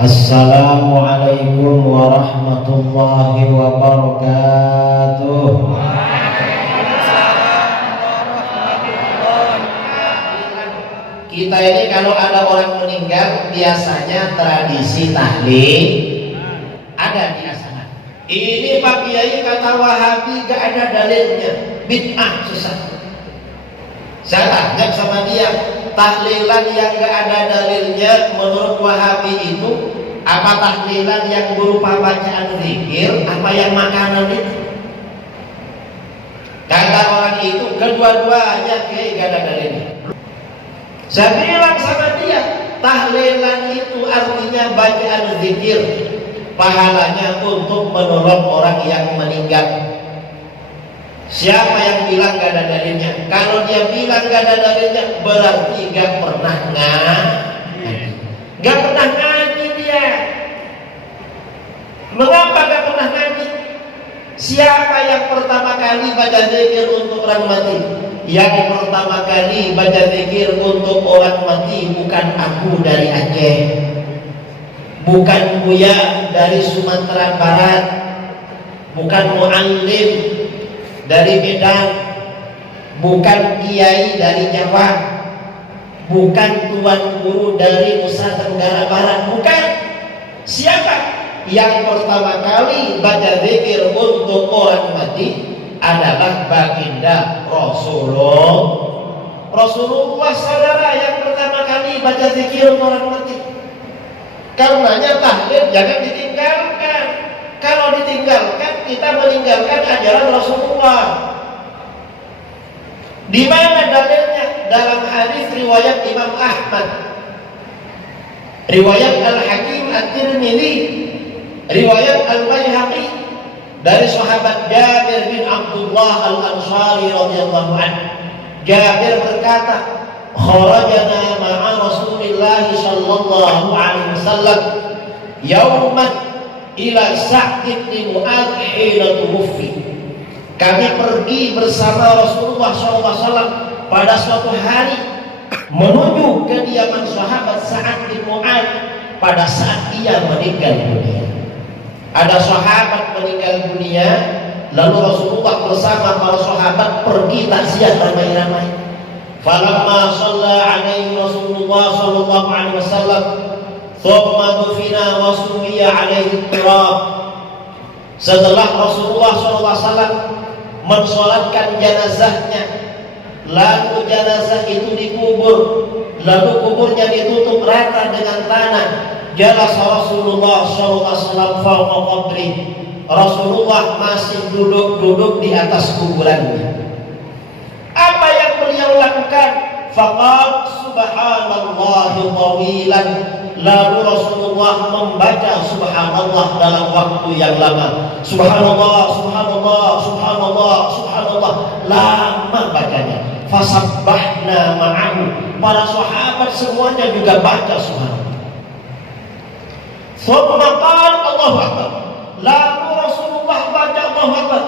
Assalamualaikum warahmatullahi wabarakatuh. Kita ini kalau ada orang meninggal biasanya tradisi tahlil ada biasanya. Ini Pak Kiai kata Wahabi gak ada dalilnya, bid'ah susah. Saya tanya sama dia, tahlilan yang gak ada dalilnya menurut Wahabi itu apa tahlilan yang berupa bacaan zikir, apa yang makanan itu? Kata orang itu kedua-duanya kayak gak ada dalilnya. Saya bilang sama dia, tahlilan itu artinya bacaan zikir, pahalanya untuk menolong orang yang meninggal. Siapa yang bilang gak ada dalilnya? Kalau dia bilang gak ada dalilnya, berarti gak pernah ngaji. Gak pernah ngaji dia. Mengapa gak pernah ngaji? Siapa yang pertama kali baca zikir untuk orang mati? Yang pertama kali baca zikir untuk orang mati bukan aku dari Aceh, bukan Buya dari Sumatera Barat, bukan muallim dari Medan, bukan kiai dari Jawa, bukan tuan guru dari Nusa Tenggara Barat, bukan. Siapa? Yang pertama kali baca zikir untuk orang mati adalah baginda Rasulullah saudara yang pertama kali baca zikir untuk orang mati. Karenanya tahlil jangan ditinggalkan. Kalau ditinggalkan, kita meninggalkan ajaran Rasulullah. Di mana dalilnya? Dalam hadis riwayat Imam Ahmad, riwayat Al-Hakim At-Tirmidzi, riwayat Al-Baihaqi dari sahabat Jabir bin Abdullah Al-Ansari radhiyallahu anhu. Jabir berkata, "Kharajna ma'a Rasulillah sallallahu alaihi wasallam yauman ila Sa'd bin Mu'adz hina tuwfi." Kami pergi bersama Rasulullah SAW pada suatu hari menuju kediaman sahabat Sa'd bin Mu'adz pada saat dia meninggal dunia. Ada sahabat meninggal dunia, lalu Rasulullah bersama para sahabat pergi takziah ramai-ramai. Falamma shalla alaihi Rasulullah sallallahu alaihi wasallam thumma dufina wa sumiya alaihi turab. Setelah Rasulullah SAW mensolatkan jenazahnya, lalu jenazah itu dikubur, lalu kuburnya ditutup rata dengan tanah. Jalasa Rasulullah SAW fawqa qabri. Rasulullah masih duduk di atas kuburannya. Apa yang beliau lakukan? Faqad subhanallahi tawilan. Lalu Rasulullah membaca subhanallah dalam waktu yang lama. Subhanallah, subhanallah, subhanallah, subhanallah. Lama bacanya. Fasabbahna ma'ahu. Para sahabat semuanya juga baca subhanallah. Thumma qala Allahu Akbar. Lalu Rasulullah baca Allahu Akbar.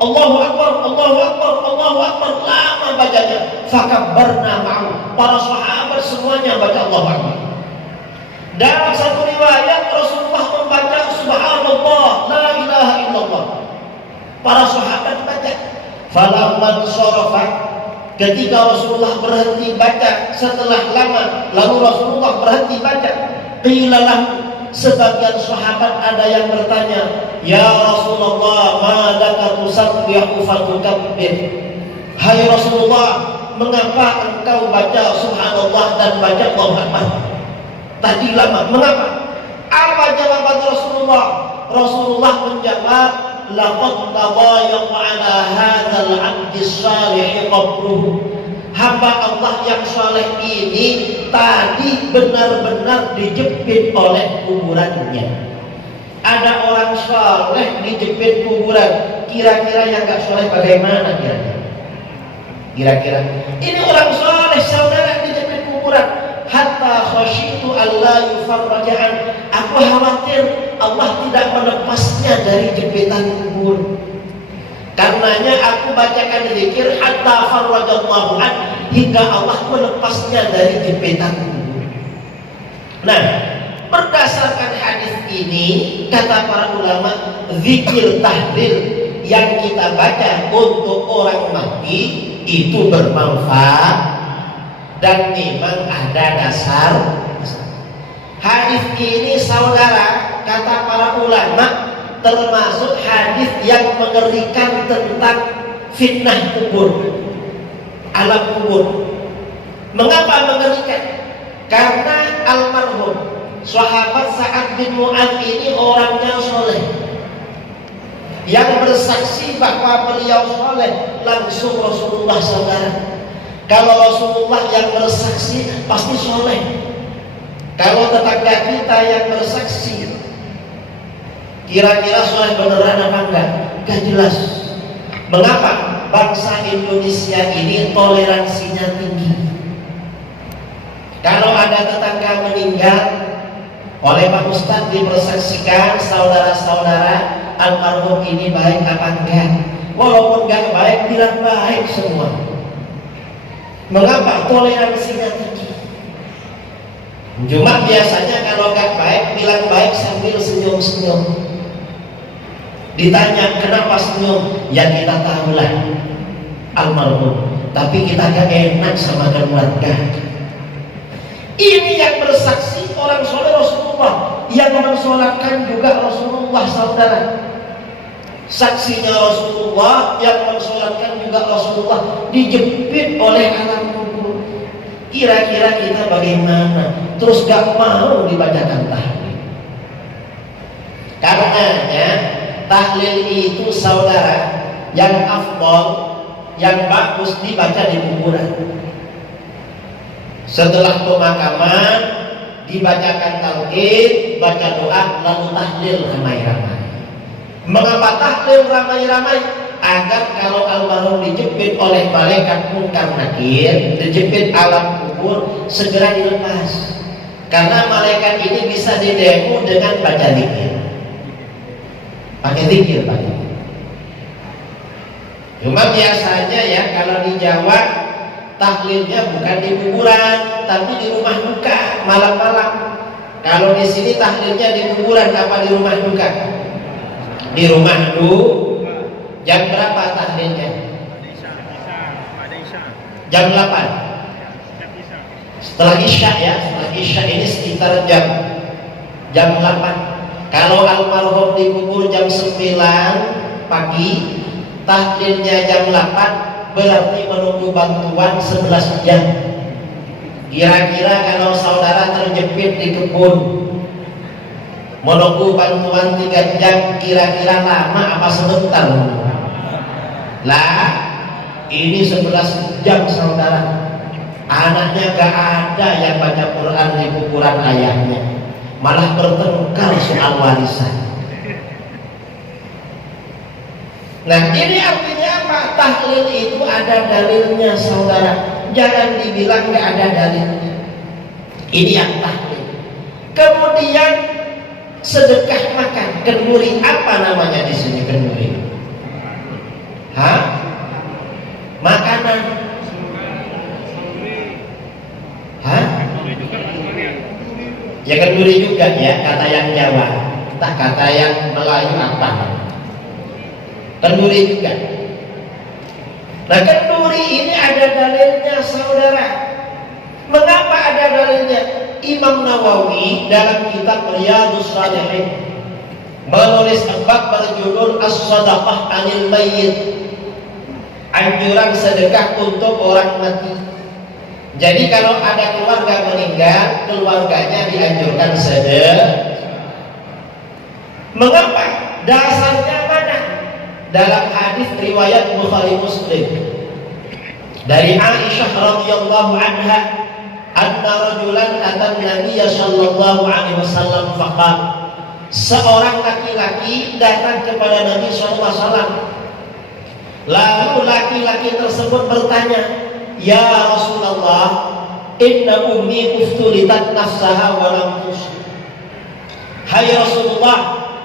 Allahu Akbar, Allahu Akbar, Allahu Akbar. Lama bacanya. Fakabbarna ma'ahu. Para sahabat semuanya baca Allahu Akbar. Dalam satu riwayat Rasulullah membaca subhanallah, la ilaha illallah. Para sahabat baca. Falamman sharafa, ketika Rasulullah berhenti baca setelah lama, lalu Rasulullah berhenti baca. Qila lahu, sebagian sahabat ada yang bertanya, "Ya Rasulullah, ma laka tusabbihu fatukabbir?" Hai Rasulullah, mengapa engkau baca subhanallah dan baca Allahu Akbar? Tadi lama, mengapa? Apa jawaban Rasulullah? Rasulullah menjawab, "Laqad tadayyaqa 'ala hadzal 'abdi shalih qabruhu." Hamba Allah yang saleh ini tadi benar-benar dijepit oleh kuburannya. Ada orang saleh dijepit kuburan. Kira-kira yang gak saleh bagaimana kira-kira? Kira-kira ini orang saleh saudara dijepit kuburan. Hatta khasyitu alla yufarraja'an. Aku khawatir Allah tidak melepasnya dari jepitan kubur. Karenanya aku bacakan zikir hatta farrajallahu an, hingga Allah melepasnya dari jepitan kubur. Nah, Berdasarkan hadis ini, kata para ulama, zikir tahlil yang kita baca untuk orang mati itu bermanfaat dan memang ada dasar. Hadis ini saudara, kata para ulama, termasuk hadis yang mengerikan tentang fitnah kubur, alam kubur. Mengapa mengerikan? Karena almarhum sahabat Sa'ad bin Mu'adz ini orangnya soleh, yang bersaksi bahwa beliau soleh langsung Rasulullah saudara. Kalau Rasulullah yang bersaksi pasti soleh. Kalau tetangga kita yang bersaksi, kira-kira soleh beneran apa enggak? Gak jelas. Mengapa? Bangsa Indonesia ini toleransinya tinggi. Kalau ada tetangga meninggal, oleh Pak Ustadz dipersaksikan saudara-saudara almarhum ini baik apa enggak. Walaupun enggak baik, bilang baik semua. Mengapa? Toleransinya tinggi. Cuma biasanya kalau enggak baik, bilang baik sambil senyum-senyum. Ditanya kenapa senyum? Ya kita tahulah almarhum, tapi kita gak enak sama keluarga. Ini yang bersaksi orang soleh Rasulullah, yang mensolatkan juga Rasulullah saudara. Saksinya Rasulullah, yang mensolatkan juga Rasulullah, dijepit oleh alam kubur. Kira-kira kita bagaimana? Terus gak mau dibacakan tahlil. Karenanya tahlil itu saudara yang afdal, yang bagus dibaca di kuburan. Setelah pemakaman dibacakan talqin, baca doa, lalu tahlil ramai-ramai. Mengapa tahlil ramai-ramai? Agar kalau almarhum dijepit oleh malaikat munkar nakir, dijepit alam kubur, segera dilepas. Karena malaikat ini bisa didemo dengan baca zikir. Pakai zikir, Pak. Cuma biasanya ya kalau di Jawa tahlilnya bukan di kuburan, tapi di rumah duka malam-malam. Kalau di sini tahlilnya di kuburan apa di rumah duka? Di rumah duka. Jam berapa tahlilnya? Jam 8. Setelah isya ya, setelah isya ini sekitar jam 8. Kalau almarhum dikubur jam 9 pagi, tahlilnya jam 8, berarti menunggu bantuan 11 jam. Kira-kira kalau saudara terjepit di kebun, menunggu bantuan 3 jam, kira-kira lama apa sebentar? Lah, ini 11 jam saudara. Anaknya gak ada yang baca Quran di kuburan ayahnya, malah bertengkar soal warisan. Nah, ini artinya apa? Tahlil itu ada dalilnya saudara. Jangan dibilang gak ada dalilnya. Ini yang tahlil. Kemudian sedekah makan, kenduri, apa namanya di sini kenduri? Hah? Makanan. Hah? Ya kenduri juga ya, kata yang Jawa. Entah kata yang Melayu apa. Kenduri juga. Nah, kenduri ini ada dalilnya saudara. Mengapa ada dalilnya? Imam Nawawi dalam kitab Riyadhus Shalihin menulis bab berjudul As-Shadaqah 'anil Mayyit, anjuran sedekah untuk orang mati. Jadi kalau ada keluarga meninggal, keluarganya dianjurkan sedekah. Mengapa? Dasarnya mana? Dalam hadis riwayat Bukhari Muslim dari Aisyah radhiyallahu anha, anna rajulan atan Nabiy sallallahu alaihi wasallam faqala, seorang laki-laki datang kepada Nabi sallallahu alaihi wasallam. Lalu laki-laki tersebut bertanya, "Ya Rasulullah, inna ummi uftulitat nafsaha wa lam tusib." Hai Rasulullah,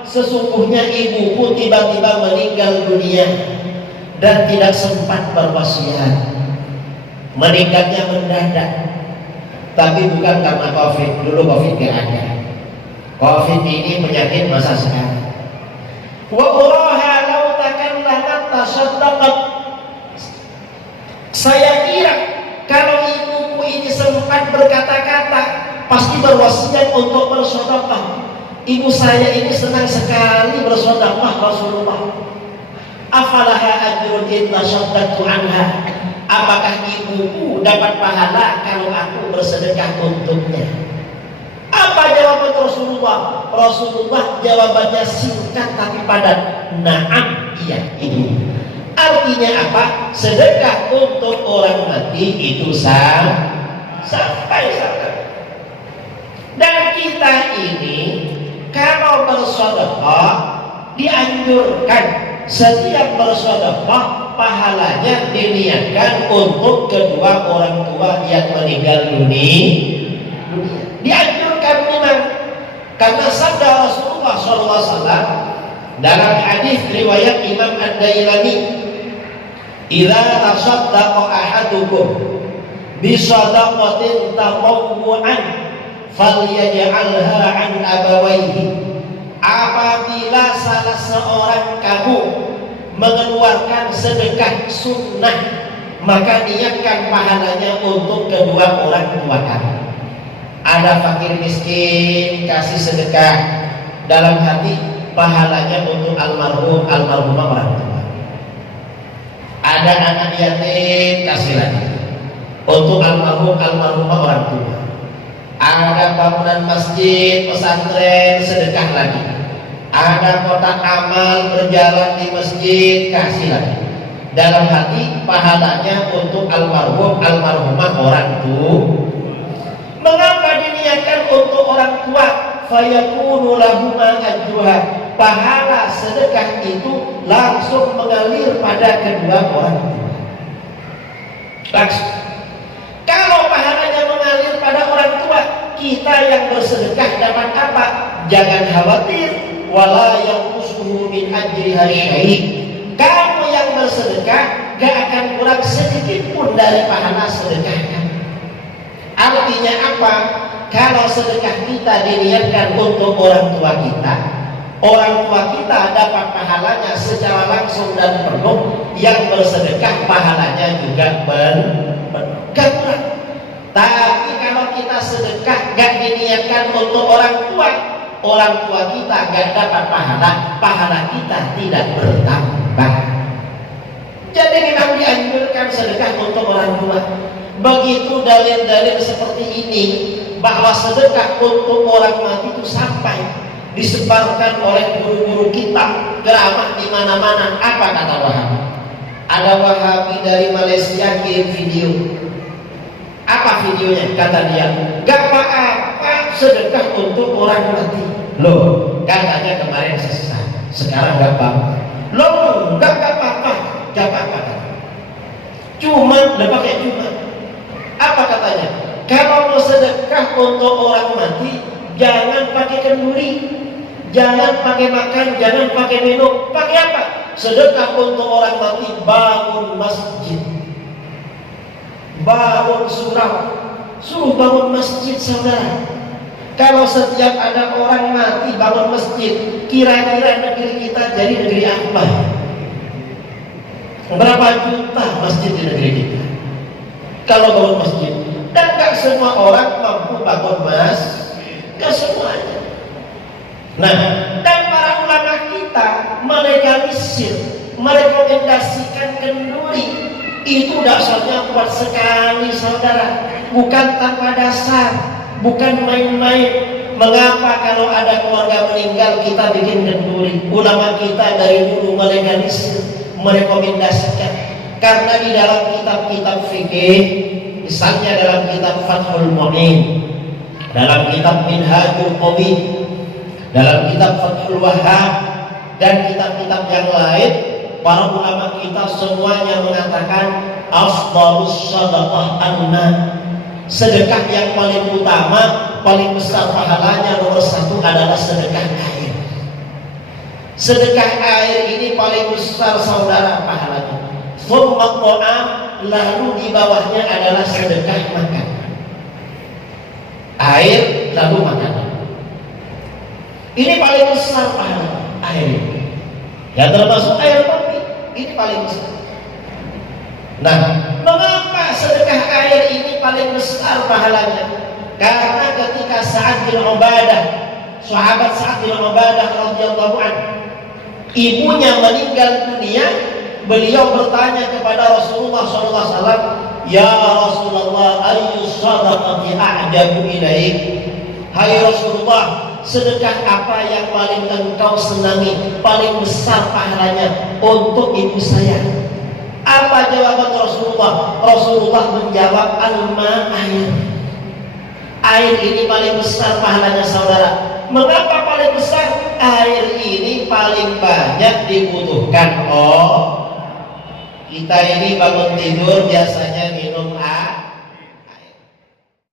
sesungguhnya ibuku tiba-tiba meninggal dunia dan tidak sempat berwasiat. Meninggalnya mendadak, tapi bukan karena COVID. Dulu COVID gak ada. Covid ini penyakit masa sekarang. Wa uraha law takallamat tasaddaqat. Saya kira kalau ibuku ini sempat berkata-kata, pasti berwasiat untuk bersedekah. Ibu saya ini senang sekali bersedekah Rasulullah. Afalaha ajrun in tasaddaqtu anha. Apakah ibuku dapat pahala kalau aku bersedekah untuknya? Apa jawaban Rasulullah? Rasulullah jawabannya singkat tapi padat. Na'am, iya, ibu. Artinya apa? Sedekah untuk orang mati itu sampai. Dan kita ini kalau bersedekah dianjurkan setiap bersedekah pahalanya diniatkan untuk kedua orang tua yang meninggal dunia. Dianjurkan memang, karena sabda Rasulullah SAW dalam hadis riwayat Imam Ad-Dailami, "Idza tasaddaqa ahadukum bi shadaqatin tatawwu'an falyaj'alha 'an abawayhi." Apabila salah seorang kamu mengeluarkan sedekah sunnah, maka niatkan pahalanya untuk kedua orang tua kamu. Ada fakir miskin, kasih sedekah, dalam hati pahalanya untuk almarhumah orang tua. Ada anak yatim, kasih lagi untuk almarhumah orang tua. Ada bangunan masjid, pesantren, sedekah lagi. Ada kotak amal berjalan di masjid, kasih lagi. Dalam hati pahalanya untuk almarhumah orang tua. Mengapa diniatkan untuk orang tua? Fayakunu lahuma ajruha. Pahala sedekah itu langsung mengalir pada kedua orang tua. Langsung. Kalau pahalanya mengalir pada orang tua, kita yang bersedekah dapat apa? Jangan khawatir. Wala yanqusuhu min ajriha syai'. Kamu yang bersedekah gak akan kurang sedikit pun dari pahala sedekahnya. Artinya apa? Kalau sedekah kita diniatkan untuk orang tua kita dapat pahalanya secara langsung dan penuh. Yang bersedekah pahalanya juga gak kurang. Tapi kalau kita sedekah gak diniatkan untuk orang tua kita gak dapat pahala kita tidak bertambah. Jadi memang dianjurkan sedekah untuk orang tua. Begitu dalil-dalil seperti ini bahwa sedekah untuk orang mati itu sampai disebarkan oleh guru-guru kita, ceramah di mana-mana. Apa kata Wahabi? Ada Wahabi dari Malaysia kirim video. Apa videonya? Kata dia, gak apa-apa sedekah untuk orang mati. Loh, katanya kemarin sesat, sekarang gak apa-apa. Loh, gak apa-apa, gak apa-apa. Cuma, udah pakai cuma. Apa katanya? Kalau mau sedekah untuk orang mati, jangan pakai kenduri, jangan pakai makan, jangan pakai minum. Pakai apa? Sedekah untuk orang mati, bangun masjid, bangun surau, suruh bangun masjid, saudara. Kalau setiap ada orang mati bangun masjid, kira-kira negeri kita jadi negeri apa? Berapa juta masjid di negeri kita? Kalau bangun masjid, dan gak semua orang mampu bangun gak semuanya. Nah, dan para ulama kita melegalisir, merekomendasikan kenduri. Itu dasarnya kuat sekali, saudara. Bukan tanpa dasar, bukan main-main. Mengapa kalau ada keluarga meninggal kita bikin kenduri? Ulama kita dari dulu melegalisir, merekomendasikan. Karena di dalam kitab-kitab fikih, misalnya dalam kitab Fathul Mu'in, dalam kitab Minhajul Qawi, dalam kitab Fathul Wahhab, dan kitab-kitab yang lain, para ulama kita semuanya mengatakan afdhalus shadaqah an-nah. Sedekah yang paling utama, paling besar pahalanya nomor satu adalah sedekah air. Sedekah air ini paling besar, saudara, pahalanya. Thumma ta'am, lalu di bawahnya adalah sedekah makan. Air lalu makanan. Ini paling besar pahala air ini. Ya termasuk air mandi, ini paling besar. Nah, mengapa sedekah air ini paling besar pahalanya? Karena ketika Sa'ad bin Ubadah, sahabat Sa'ad bin Ubadah radhiyallahu anhu, ibunya meninggal dunia, beliau bertanya kepada Rasulullah SAW, "Ya Rasulullah, ayyu shadaqati a'jabu ilaik?" Hai Rasulullah, sedekah apa yang paling engkau senangi, paling besar pahalanya untuk ibu saya? Apa jawaban Rasulullah? Rasulullah menjawab, "Alma, air." Air ini paling besar pahalanya, saudara. Mengapa paling besar? Air ini paling banyak dibutuhkan. Oh, kita ini bangun tidur biasanya minum